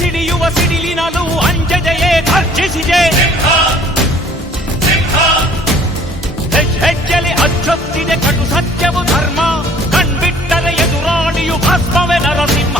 ಸಿಡಿಯುವ ಸಿಡಿಲಿನಲು ಅಂಜದೆಯೇ ಗರ್ಜಿಸಿದೆ. ಹೆಜ್ಜೆಲಿ ಅಚ್ಚೊತ್ತಿದೆ ಕಟು ಸತ್ಯವು ಧರ್ಮ, ಕಣ್ಬಿಟ್ಟರೆ ಎದುರಾಳಿಯು ಭಸ್ಮವೇ ನರಸಿಂಹ.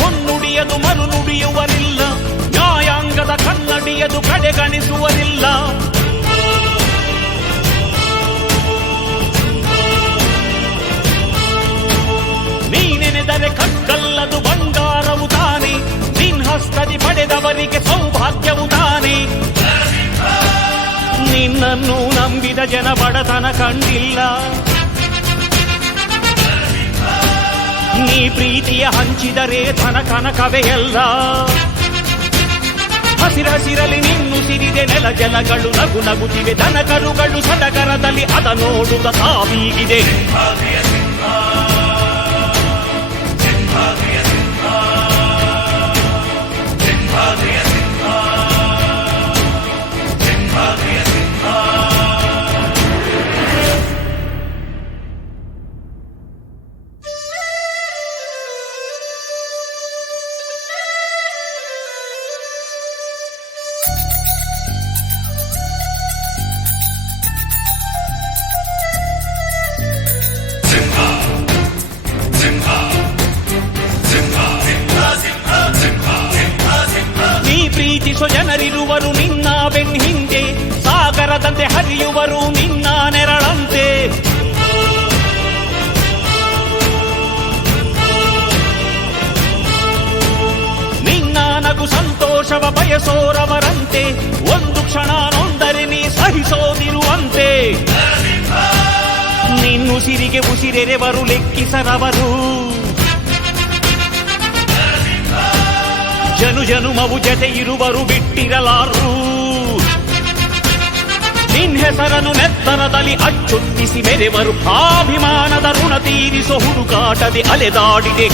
ಹೊನ್ನುಡಿಯದು ಮರು ನುಡಿಯುವರಿಲ್ಲ, ನ್ಯಾಯಾಂಗದ ಕನ್ನಡಿಯದು ಕಡೆಗಣಿಸುವರಿಲ್ಲ. ನೀನೆನೆದರೆ ಕಗ್ಗಲ್ಲದು ಬಂಗಾರವು ತಾನೆ, ನಿನ್ಹಸ್ತದಿ ಪಡೆದವರಿಗೆ ಸೌಭಾಗ್ಯವು ತಾನೆ. ನಿನ್ನನ್ನು ನಂಬಿದ ಜನ ಬಡತನ ಕಂಡಿಲ್ಲ, ನೀ ಪ್ರೀತಿಯ ಹಂಚಿದರೆ ಧನ ಕನಕವೇ ಎಲ್ಲ. ಹಸಿರಸಿರಲಿ ನಿನ್ನು ಸಿರಿದೆ ನೆಲ ಜಲಗಳು ನಗು ನಗುತ್ತಿವೆ, ದನ ಕರುಗಳು ಸಡಗರದಲ್ಲಿ ಅದ ನೋಡುತ್ತ ತಾವೀಗಿದೆ. ಪ್ರೀತಿಸೋ ಜನರಿರುವರು ನಿನ್ನ ಬೆನ್ ಹಿಂದೆ, ಸಾಗರದಂತೆ ಹರಿಯುವರು ನಿನ್ನ ನೆರಳಂತೆ. ನಿನ್ನ ನಗು ಸಂತೋಷವ ಬಯಸೋರವರಂತೆ, ಒಂದು ಕ್ಷಣ ನೊಂದರೆ ನೀ ಸಹಿಸೋದಿರುವಂತೆ. ನಿನ್ನುಸಿರಿಗೆ ಉಸಿರೆರೆವರು ಲೆಕ್ಕಿಸರವರು, ಜನು ಜನುಮವು ಜತೆ ಇರುವರು ಬಿಟ್ಟಿರಲಾರು. ನಿನ್ ಹೆಸರನ್ನು ನೆತ್ತರದಲ್ಲಿ ಅಚ್ಚೊತ್ತಿಸಿ ಮೆರೆವರು, ಅಭಿಮಾನದ ಋಣ ತೀರಿಸೋ ಹುಡುಕಾಟದೆ ಅಲೆದಾಡಿದೆ.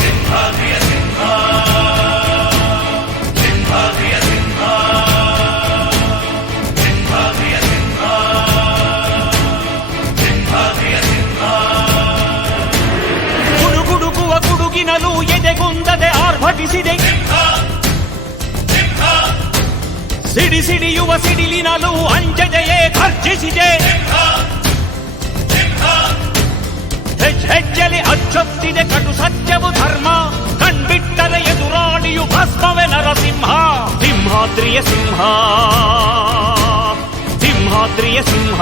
ಗುಡುಗುಡುಗುವ ಗುಡುಗಿನಲು ಎದೆಗುಂದದೆ ಆರ್ಭಟಿಸಿದೆ, ಸಿಡಿ ಸಿಡಿಯುವ ಸಿಡಿಲಿನಲು ಅಂಜದೆಯೇ ಗರ್ಜಿಸಿದೆ. ಹೆಜ್ಜೆಲಿ ಅಚ್ಚೊತ್ತಿದೆ ಕಟು ಸತ್ಯವು ಧರ್ಮ, ಕಣ್ಬಿಟ್ಟರೆ ಎದುರಾಳಿಯು ಭಸ್ಮವೇ ನರಸಿಂಹ. ಸಿಂಹಾದ್ರಿಯ ಸಿಂಹ, ಸಿಂಹಾದ್ರಿಯ ಸಿಂಹ.